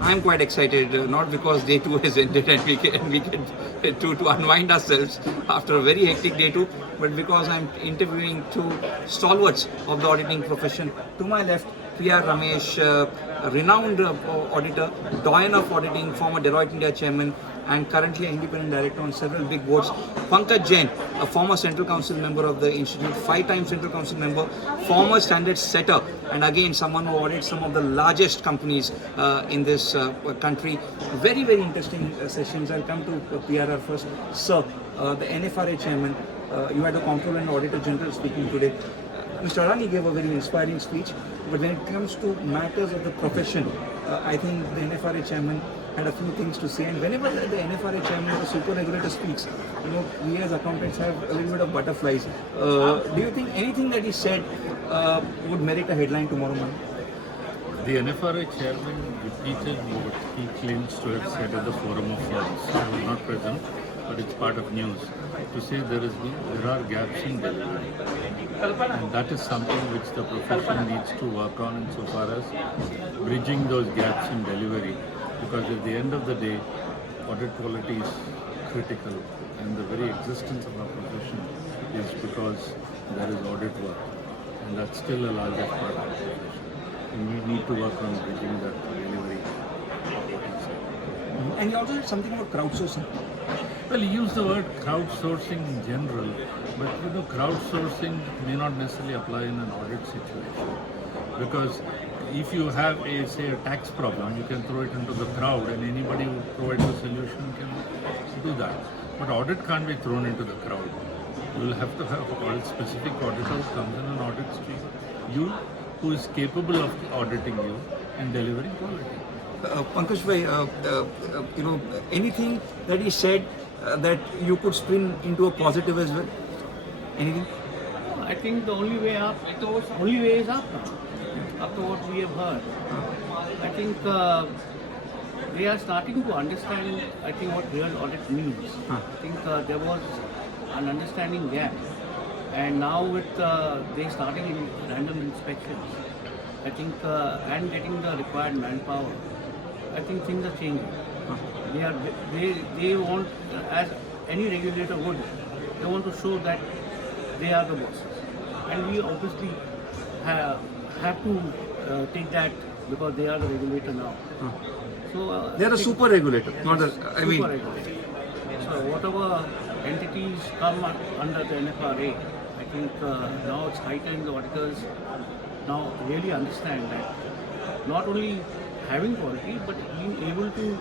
I'm quite excited, not because day two has ended and we get to unwind ourselves after a very hectic day two, but because I'm interviewing two stalwarts of the auditing profession. To my left, PR Ramesh, renowned auditor, doyen of auditing, former Deloitte India chairman, and currently an independent director on several big boards. Pankaj Jain, a former Central Council member of the Institute, five-time Central Council member, former standard setter, and again someone who audits some of the largest companies in this country. Very, very interesting sessions. I'll come to PRR first. Sir, the NFRA chairman, you had the Comptroller and Auditor General speaking today. Mr. Arani gave a very inspiring speech, but when it comes to matters of the profession, I think the NFRA chairman had a few things to say. And whenever the NFRA chairman or the super regulator speaks, we as accountants have a little bit of butterflies. Do you think anything that he said would merit a headline tomorrow morning? The NFRA chairman repeated what he claims to have said at the Forum of Firms. I was not present, but it's part of news, to say there are gaps in delivery. And that is something which the profession needs to work on insofar as bridging those gaps in delivery. Because at the end of the day, audit quality is critical, and the very existence of our profession is because there is audit work, and that's still a larger part of the profession. And we need to work on bridging that delivery. And you also said something about crowdsourcing. Well, you use the word crowdsourcing in general, but crowdsourcing may not necessarily apply in an audit situation. Because if you have say a tax problem, you can throw it into the crowd and anybody who provides a solution can do that. But audit can't be thrown into the crowd. You will have to have a specific auditor who comes in and audits you, who is capable of auditing you and delivering quality. Pankaj bhai, anything that he said that you could spin into a positive as well? Anything? I think the only way is up now. After what we have heard, I think they are starting to understand. I think what real audit means. I think there was an understanding gap, and now with they starting in random inspections, I think and getting the required manpower, I think things are changing. They want, as any regulator would, they want to show that they are the bosses, and we obviously have to take that because they are the regulator now. So they are a super regulator, not the. I mean, regulator. So whatever entities come under the NFRA, I think now it's high time the auditors now really understand that not only having quality but being able to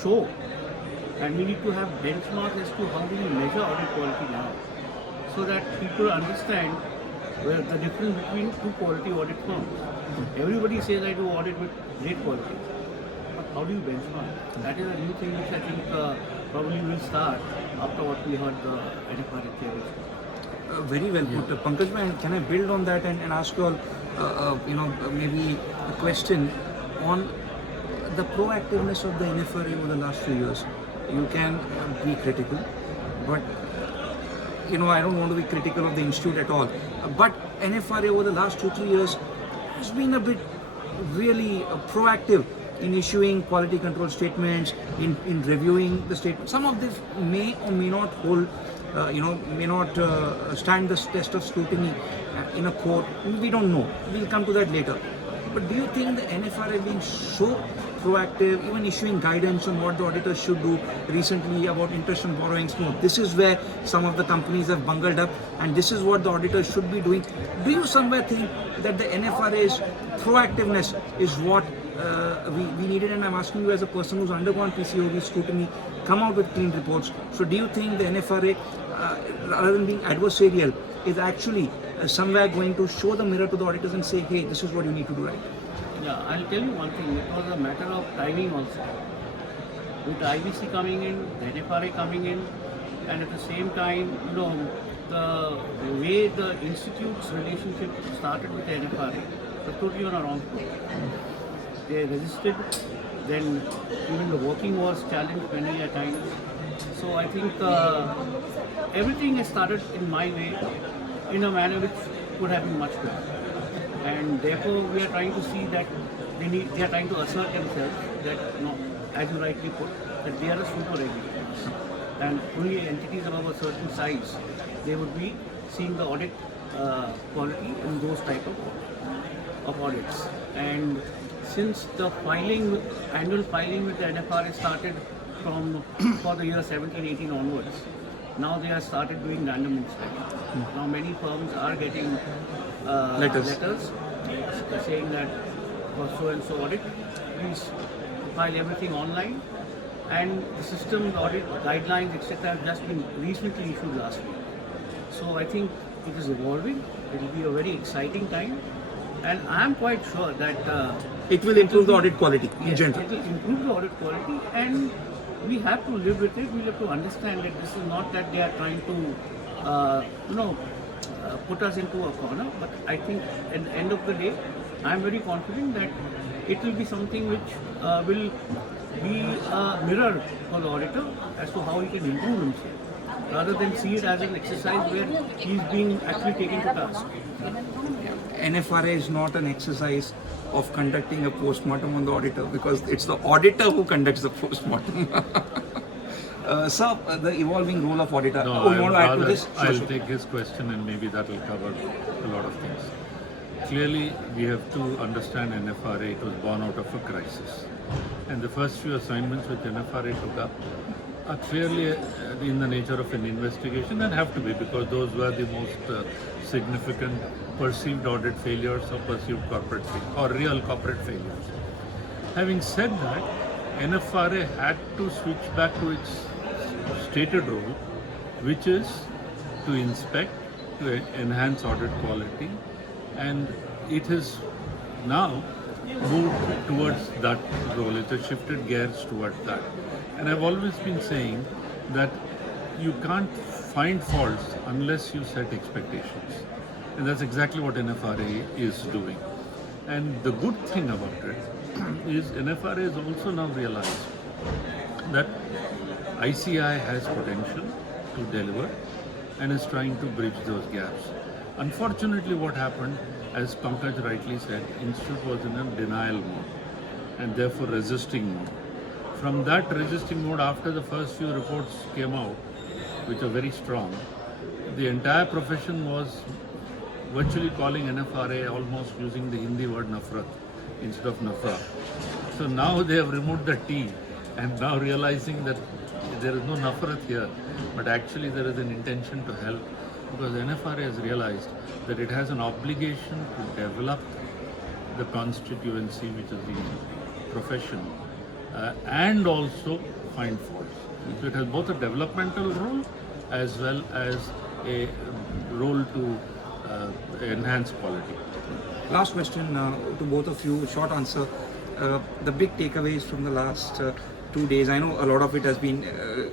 show, and we need to have benchmarks as to how do we measure audit quality now, so that people understand where the difference between two quality audit firms. Everybody says I do audit with great quality, but how do you benchmark? That is a new thing which I think probably will start after what we heard the NFRA chairman. Very well put. Pankaj bhai, can I build on that and ask you all, maybe a question on the proactiveness of the NFRA over the last few years? You can be critical, but I don't want to be critical of the institute at all. But NFRA over the last 2-3 years has been a bit really proactive in issuing quality control statements, in reviewing the statement. Some of this may or may not hold, may not stand the test of scrutiny in a court. We don't know. We'll come to that later. But do you think the NFRA being so proactive, even issuing guidance on what the auditors should do recently about interest on borrowings? No, this is where some of the companies have bungled up, and this is what the auditors should be doing. Do you somewhere think that the NFRA's proactiveness is what we needed? And I'm asking you as a person who's undergone PCOB scrutiny, come out with clean reports. So do you think the NFRA, rather than being adversarial, is actually somewhere going to show the mirror to the auditors and say, hey, this is what you need to do right? Yeah, I'll tell you one thing. It was a matter of timing also. With IBC coming in, the NFRA coming in, and at the same time, the way the institute's relationship started with the NFRA was totally on a wrong foot. They resisted, then even the working was challenged many a times. So I think everything has started in my way in a manner which could have been much better. And therefore we are trying to see that they are trying to assert themselves that, no, as you rightly put, that they are a super regulators. And only entities above a certain size, they would be seeing the audit quality in those type of audits. And since the annual filing with the NFRA started for the year 17-18 onwards, now they have started doing random inspection. Now many firms are getting letters saying that for so and so audit, please file everything online. And the system, the audit guidelines, etc., have just been recently issued last week. So I think it is evolving. It will be a very exciting time, and I am quite sure that It will improve the audit quality in yes, general. it will improve the audit quality, and we have to live with it. We have to understand that this is not that they are trying to, put us into a corner. But I think at the end of the day, I am very confident that it will be something which will be a mirror for the auditor as to how he can improve himself, rather than see it as an exercise where he is being actually taken to task. NFRA is not an exercise of conducting a post-mortem on the auditor, because it's the auditor who conducts the post-mortem. Sir, the evolving role of auditor. No, You want to add to this? I'll Sure. take his question and maybe that will cover a lot of things. Clearly, we have to understand NFRA, it was born out of a crisis. And the first few assignments which NFRA took up are clearly in the nature of an investigation and have to be, because those were the most significant perceived audit failures or perceived corporate or real corporate failures. Having said that, NFRA had to switch back to its stated role, which is to inspect, to enhance audit quality, and it has now moved towards that role. It has shifted gears towards that. And I've always been saying that you can't find faults unless you set expectations. And that's exactly what NFRA is doing. And the good thing about it is NFRA has also now realized that ICI has potential to deliver and is trying to bridge those gaps. Unfortunately, what happened, as Pankaj rightly said, Institute was in a denial mode and therefore resisting mode. From that resisting mode, after the first few reports came out, which are very strong, the entire profession was virtually calling NFRA almost using the Hindi word nafrat instead of nafra. So now they have removed the T and now realizing that there is no nafrat here, but actually there is an intention to help, because NFRA has realized that it has an obligation to develop the constituency, which is the profession, and also find faults. So it has both a developmental role as well as a role to enhance quality. Last question to both of you, short answer. The big takeaways from the last 2 days. I know a lot of it has been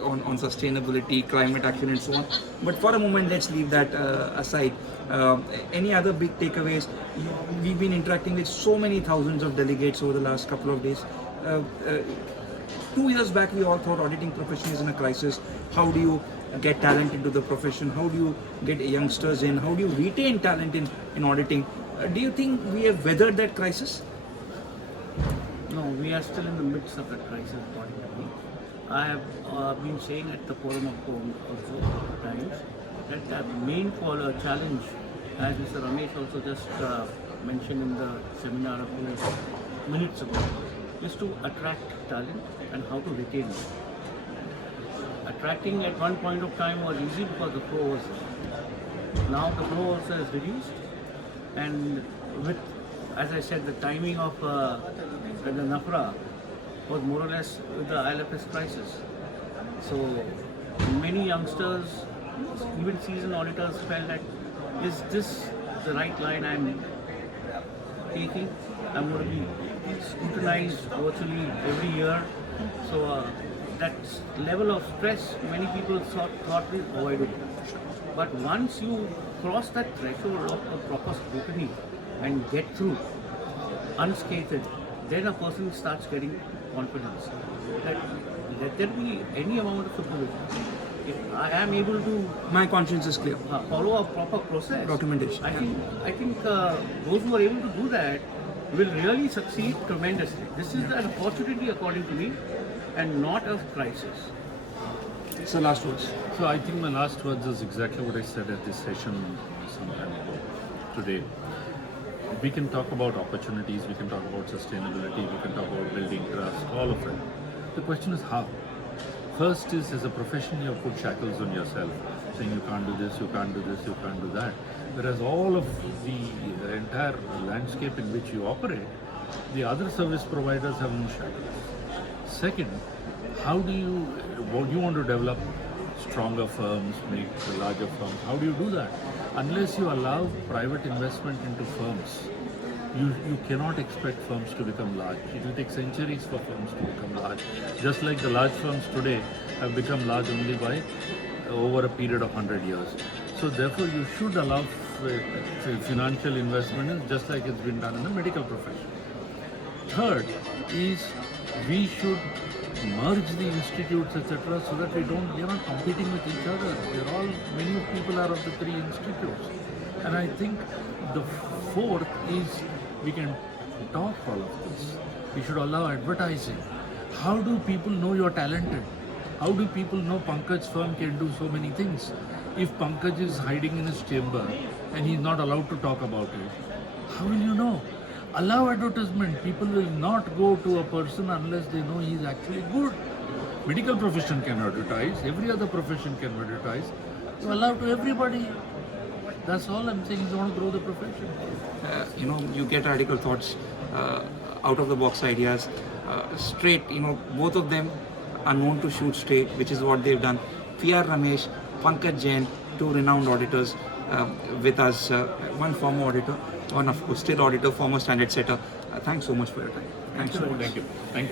on sustainability, climate action and so on. But for a moment, let's leave that aside. Any other big takeaways? We've been interacting with so many thousands of delegates over the last couple of days. 2 years back, we all thought auditing profession is in a crisis. How do you get talent into the profession? How do you get youngsters in? How do you retain talent in auditing? Do you think we have weathered that crisis? No, we are still in the midst of that crisis, according to me. I have been saying at the Forum of Home also times that the main challenge, as Mr. Ramesh also just mentioned in the seminar a few minutes ago, is to attract talent and how to retain it. Attracting at one point of time was easy because the flow was there. Now the flow also is reduced, and with, as I said, the timing of the NFRA was more or less with the ILFS crisis. So many youngsters, even seasoned auditors, felt that, is this the right line I'm taking? I'm going to be scrutinized virtually every year. So that level of stress, many people thought is avoidable. But once you cross that threshold of a proper scrutiny and get through unscathed, then a person starts getting confidence that let there be any amount of supervision. If I am able to My conscience is clear. follow a proper process, Documentation. I think those who are able to do that will really succeed tremendously. This is an opportunity, according to me, and not a crisis. So last words. So I think my last words is exactly what I said at this session some time ago today. We can talk about opportunities, we can talk about sustainability, we can talk about building trust, all of it. The question is how. First is, as a profession, you have put shackles on yourself, saying you can't do this, you can't do this, you can't do that. Whereas all of the entire landscape in which you operate, the other service providers have no shackles. Second, how do you, what you want to develop stronger firms, make larger firms, how do you do that? Unless you allow private investment into firms, you cannot expect firms to become large. It will take centuries for firms to become large. Just like the large firms today have become large only by over a period of 100 years. So therefore you should allow financial investment just like it's been done in the medical profession. Third is we should merge the institutes, etc., so that we are not competing with each other. Many people are of the three institutes. And I think the fourth is we can talk all of this. We should allow advertising. How do people know you're talented? How do people know Pankaj's firm can do so many things? If Pankaj is hiding in his chamber and he's not allowed to talk about it, how will you know? Allow advertisement. People will not go to a person unless they know he is actually good. Medical profession can advertise. Every other profession can advertise. You allow to everybody. That's all I'm saying. You want to grow the profession. You get radical thoughts, out of the box ideas, straight. Both of them are known to shoot straight, which is what they've done. PR Ramesh, Pankaj Jain, two renowned auditors with us. One former auditor, one of course still auditor, former standard setter. Thanks so much for your time. Thanks so much. Thank you. Thank you.